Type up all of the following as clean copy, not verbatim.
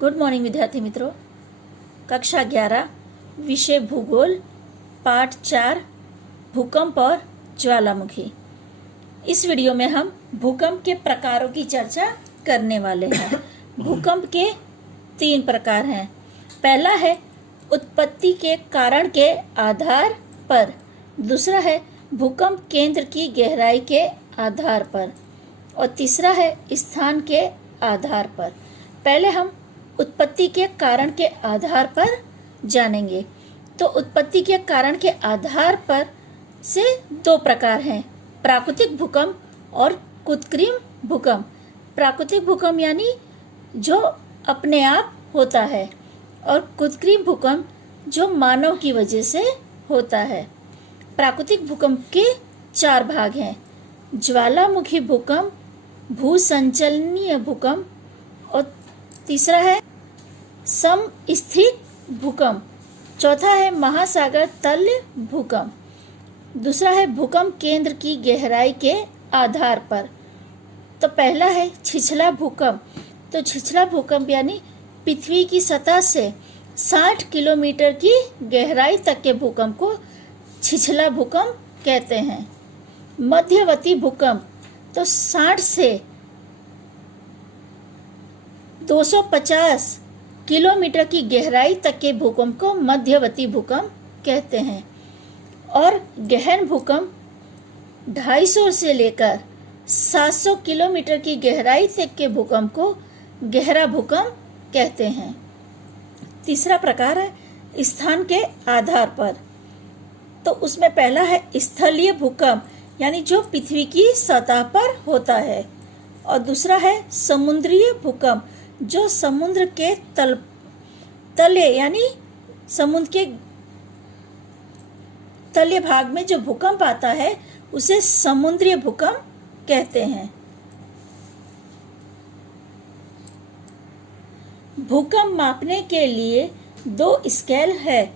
Good morning विद्यार्थी मित्रों। कक्षा 11 विषय भूगोल पाठ 4 भूकंप और ज्वालामुखी। इस वीडियो में हम भूकंप के प्रकारों की चर्चा करने वाले हैं। भूकंप के 3 प्रकार हैं। पहला है उत्पत्ति के कारण के आधार पर, दूसरा है भूकंप केंद्र की गहराई के आधार पर और तीसरा है स्थान के आधार पर। पहले हम उत्पत्ति के कारण के आधार पर जानेंगे। तो उत्पत्ति के कारण के आधार पर से 2 प्रकार हैं, प्राकृतिक भूकंप और कृत्रिम भूकंप। प्राकृतिक भूकंप यानी जो अपने आप होता है और कृत्रिम भूकंप जो मानव की वजह से होता है। प्राकृतिक भूकंप के 4 भाग हैं, ज्वालामुखी भूकंप, भूसंचलनीय भूकंप और तीसरा है समस्थित भूकंप, चौथा है महासागर तल्य भूकंप, दूसरा है भूकंप केंद्र की गहराई के आधार पर। तो पहला है छिछला भूकंप। तो छिछला भूकंप यानी पृथ्वी की सतह से 60 किलोमीटर की गहराई तक के भूकंप को छिछला भूकंप कहते हैं। मध्यवर्ती भूकंप तो 60 से 250 किलोमीटर की गहराई तक के भूकंप को मध्यवर्ती भूकंप कहते हैं और गहन भूकंप 250 से लेकर 700 किलोमीटर की गहराई तक के भूकंप को गहरा भूकंप कहते हैं। तीसरा प्रकार है स्थान के आधार पर। तो उसमें पहला है स्थलीय भूकंप यानी जो पृथ्वी की सतह पर होता है और दूसरा है समुद्रीय भूकंप जो समुद्र के तले यानी समुद्र के तले भाग में जो भूकंप आता है उसे समुद्रीय भूकंप कहते हैं। भूकंप मापने के लिए 2 स्केल है।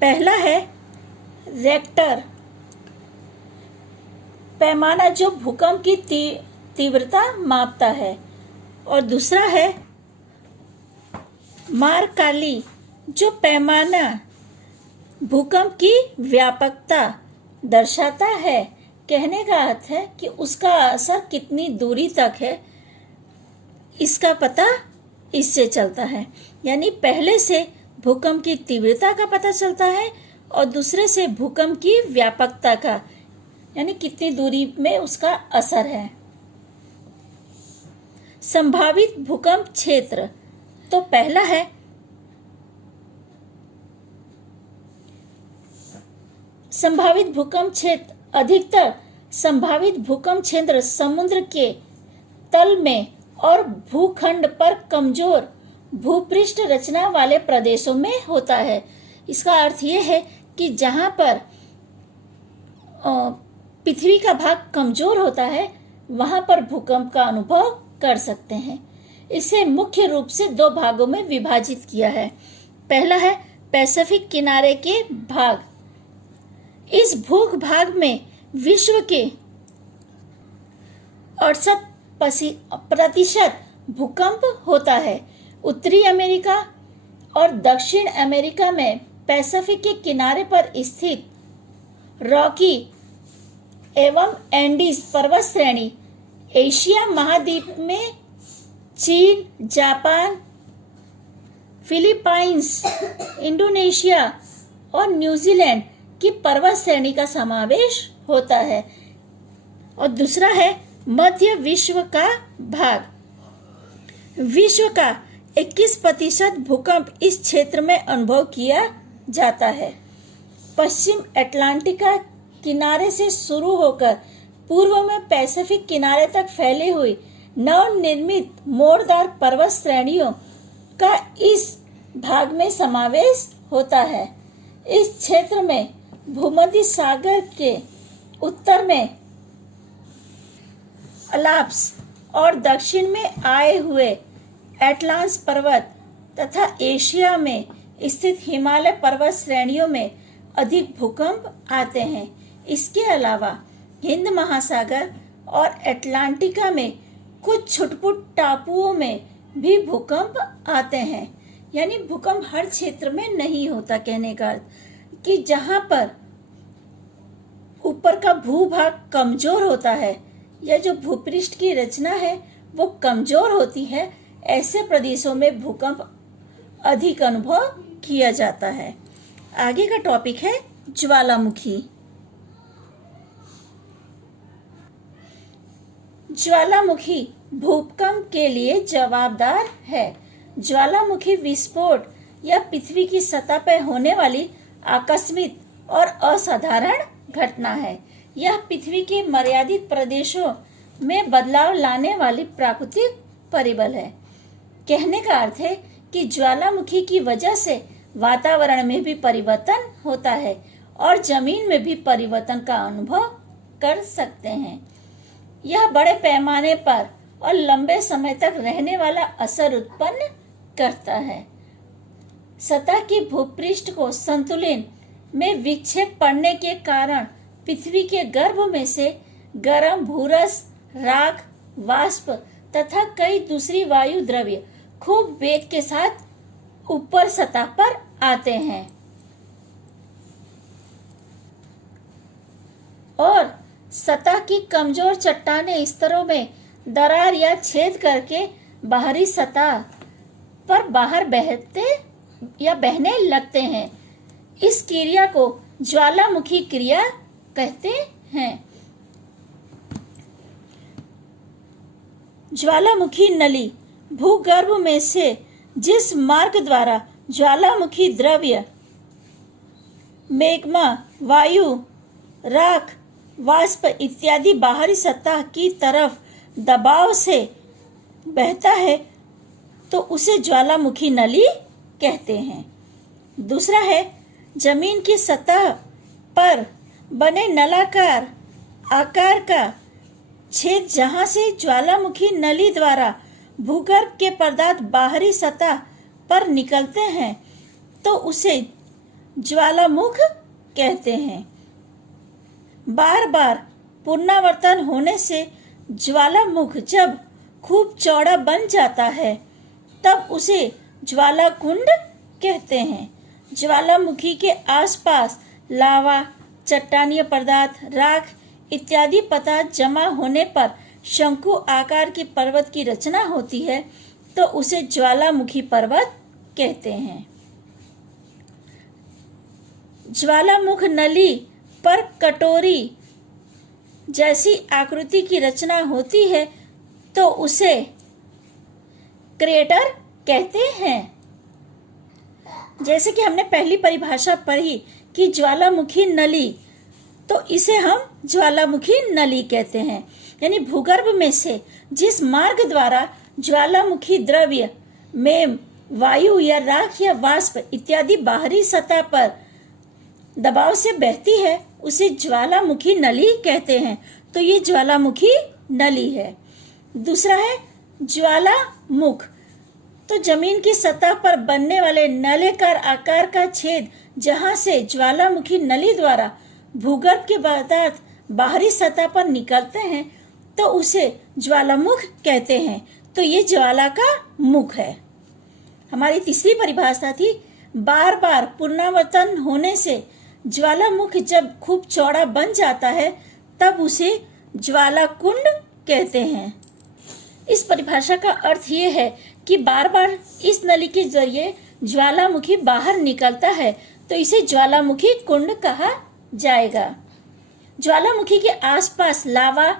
पहला है रेक्टर पैमाना जो भूकंप की तीव्रता मापता है और दूसरा है मार्काली जो पैमाना भूकंप की व्यापकता दर्शाता है। कहने का अर्थ है कि उसका असर कितनी दूरी तक है इसका पता इससे चलता है। यानी पहले से भूकंप की तीव्रता का पता चलता है और दूसरे से भूकंप की व्यापकता का यानी कितनी दूरी में उसका असर है। संभावित भूकंप क्षेत्र तो पहला है संभावित भूकंप क्षेत्र। अधिकतर संभावित भूकंप क्षेत्र समुद्र के तल में और भूखंड पर कमजोर भूपृष्ठ रचना वाले प्रदेशों में होता है। इसका अर्थ यह है कि जहां पर पृथ्वी का भाग कमजोर होता है वहां पर भूकंप का अनुभव कर सकते हैं। इसे मुख्य रूप से 2 भागों में विभाजित किया है। पहला है पैसिफिक किनारे के भाग। इस भूभाग में विश्व के 68% भूकंप होता है। उत्तरी अमेरिका और दक्षिण अमेरिका में पैसिफिक के किनारे पर स्थित रॉकी एवं एंडीज पर्वत श्रेणी, एशिया महाद्वीप में चीन, जापान, फिलीपाइंस, इंडोनेशिया और न्यूजीलैंड की पर्वत श्रेणी का समावेश होता है और दूसरा है मध्य विश्व का भाग। विश्व का 21% भूकंप इस क्षेत्र में अनुभव किया जाता है। पश्चिम अटलांटिक का किनारे से शुरू होकर पूर्व में पैसिफिक किनारे तक फैली हुई नवनिर्मित मोड़दार पर्वत श्रेणियों का इस भाग में समावेश होता है। इस क्षेत्र में भूमध्य सागर के उत्तर में अल्प्स और दक्षिण में आए हुए एटलास पर्वत तथा एशिया में स्थित हिमालय पर्वत श्रेणियों में अधिक भूकंप आते हैं। इसके अलावा हिंद महासागर और अटलांटिका में कुछ छुटपुट टापुओं में भी भूकंप आते हैं। यानी भूकंप हर क्षेत्र में नहीं होता। कहने का अर्थ कि जहां पर ऊपर का भूभाग कमजोर होता है या जो भूपृष्ठ की रचना है वो कमजोर होती है, ऐसे प्रदेशों में भूकंप अधिक अनुभव किया जाता है। आगे का टॉपिक है ज्वालामुखी। ज्वालामुखी भूकंप के लिए जवाबदार है। ज्वालामुखी विस्फोट या पृथ्वी की सतह पर होने वाली आकस्मिक और असाधारण घटना है। यह पृथ्वी के मर्यादित प्रदेशों में बदलाव लाने वाली प्राकृतिक परिबल है। कहने का अर्थ है कि ज्वालामुखी की वजह से वातावरण में भी परिवर्तन होता है और जमीन में भी परिवर्तन का अनुभव कर सकते हैं। यह बड़े पैमाने पर और लंबे समय तक रहने वाला असर उत्पन्न करता है। सतह की भूपृष्ठ को संतुलन में विक्षेप पड़ने के कारण पृथ्वी के गर्भ में से गर्म भूरस, राख, वाष्प तथा कई दूसरी वायु द्रव्य खूब वेग के साथ ऊपर सतह पर आते हैं और सतह की कमजोर चट्टाने स्तरों में दरार या छेद करके बाहरी सतह पर बाहर बहने लगते हैं। इस क्रिया को ज्वालामुखी क्रिया कहते हैं। ज्वालामुखी नली भूगर्भ में से जिस मार्ग द्वारा ज्वालामुखी द्रव्य, मैग्मा, वायु, राख, वाष्प इत्यादि बाहरी सतह की तरफ दबाव से बहता है तो उसे ज्वालामुखी नली कहते हैं। दूसरा है जमीन की सतह पर बने नलाकार आकार का छेद, जहां से ज्वालामुखी नली द्वारा भूगर्भ के पदार्थ बाहरी सतह पर निकलते हैं तो उसे ज्वालामुख कहते हैं। बार बार पुनरावर्तन होने से ज्वालामुख जब खूब चौड़ा बन जाता है तब उसे ज्वालाकुंड कहते हैं। ज्वालामुखी के आसपास लावा, चट्टानीय पदार्थ, राख इत्यादि पदार्थ जमा होने पर शंकु आकार की पर्वत की रचना होती है तो उसे ज्वालामुखी पर्वत कहते हैं। ज्वालामुख नली पर कटोरी जैसी आकृति की रचना होती है तो उसे क्रेटर कहते हैं। जैसे कि हमने पहली परिभाषा पढ़ी कि ज्वालामुखी नली, तो इसे हम ज्वालामुखी नली कहते हैं। यानी भूगर्भ में से जिस मार्ग द्वारा ज्वालामुखी द्रव्य में वायु या राख या वाष्प इत्यादि बाहरी सतह पर दबाव से बहती है उसे ज्वालामुखी नली कहते हैं। तो ये ज्वालामुखी नली है। दूसरा है ज्वालामुख, तो जमीन की सतह पर बनने वाले नलेकार आकार का छेद, जहां से ज्वालामुखी नली द्वारा भूगर्भ के पदार्थ बाहरी सतह पर निकलते हैं तो उसे ज्वालामुख कहते हैं। तो ये ज्वाला का मुख है। हमारी तीसरी परिभाषा थी बार बार पुनरावर्तन होने से ज्वालामुख जब खूब चौड़ा बन जाता है तब उसे ज्वालाकुंड कहते हैं। इस परिभाषा का अर्थ ये है कि बार बार इस नली के जरिए ज्वालामुखी बाहर निकलता है तो इसे ज्वालामुखी कुंड कहा जाएगा। ज्वालामुखी के आसपास लावा,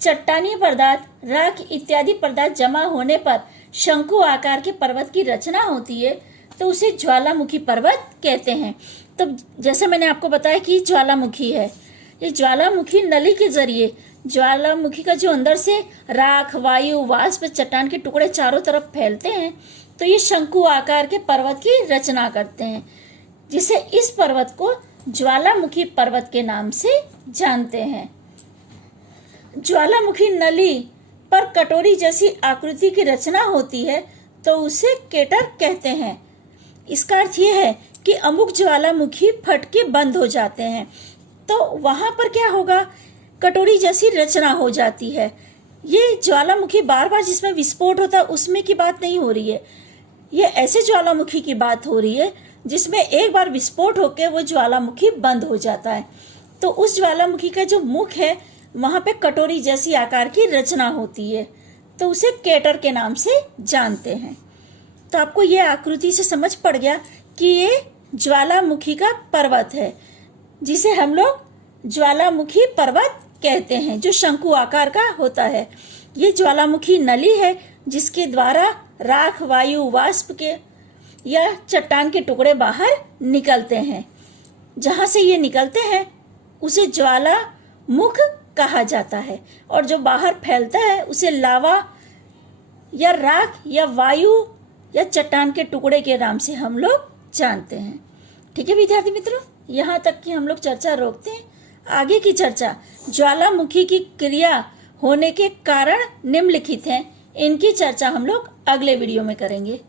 चट्टानीय पदार्थ, राख इत्यादि पदार्थ जमा होने पर शंकु आकार के पर्वत की रचना होती है तो उसे ज्वालामुखी पर्वत कहते हैं। तो जैसे मैंने आपको बताया कि ज्वालामुखी है, ये ज्वालामुखी नली के जरिए ज्वालामुखी का जो अंदर से राख, वायु, वाष्प, चट्टान के टुकड़े चारों तरफ फैलते हैं तो ये शंकु आकार के पर्वत की रचना करते हैं, जिसे इस पर्वत को ज्वालामुखी पर्वत के नाम से जानते हैं। ज्वालामुखी नली पर कटोरी जैसी आकृति की रचना होती है तो उसे केटर कहते हैं। इसका अर्थ यह है कि अमुक ज्वालामुखी फटके बंद हो जाते हैं तो वहां पर क्या होगा, कटोरी जैसी रचना हो जाती है। ये ज्वालामुखी बार बार जिसमें विस्फोट होता है उसमें की बात नहीं हो रही है। ये ऐसे ज्वालामुखी की बात हो रही है जिसमें एक बार विस्फोट होकर वो ज्वालामुखी बंद हो जाता है। तो उस ज्वालामुखी का जो मुख है वहां पे कटोरी जैसी आकार की रचना होती है, तो उसे केटर के नाम से जानते हैं। तो आपको ये आकृति से समझ पड़ गया कि ये ज्वालामुखी का पर्वत है, जिसे हम लोग ज्वालामुखी पर्वत कहते हैं, जो शंकु आकार का होता है। ये ज्वालामुखी नली है जिसके द्वारा राख, वायु, वाष्प के या चट्टान के टुकड़े बाहर निकलते हैं। जहां से ये निकलते हैं उसे ज्वाला मुख कहा जाता है, और जो बाहर फैलता है उसे लावा या राख या वायु या चट्टान के टुकड़े के नाम से हम लोग जानते हैं। ठीक है विद्यार्थी मित्रों, यहाँ तक की हम लोग चर्चा रोकते हैं। आगे की चर्चा ज्वालामुखी की क्रिया होने के कारण निम्नलिखित हैं, इनकी चर्चा हम लोग अगले वीडियो में करेंगे।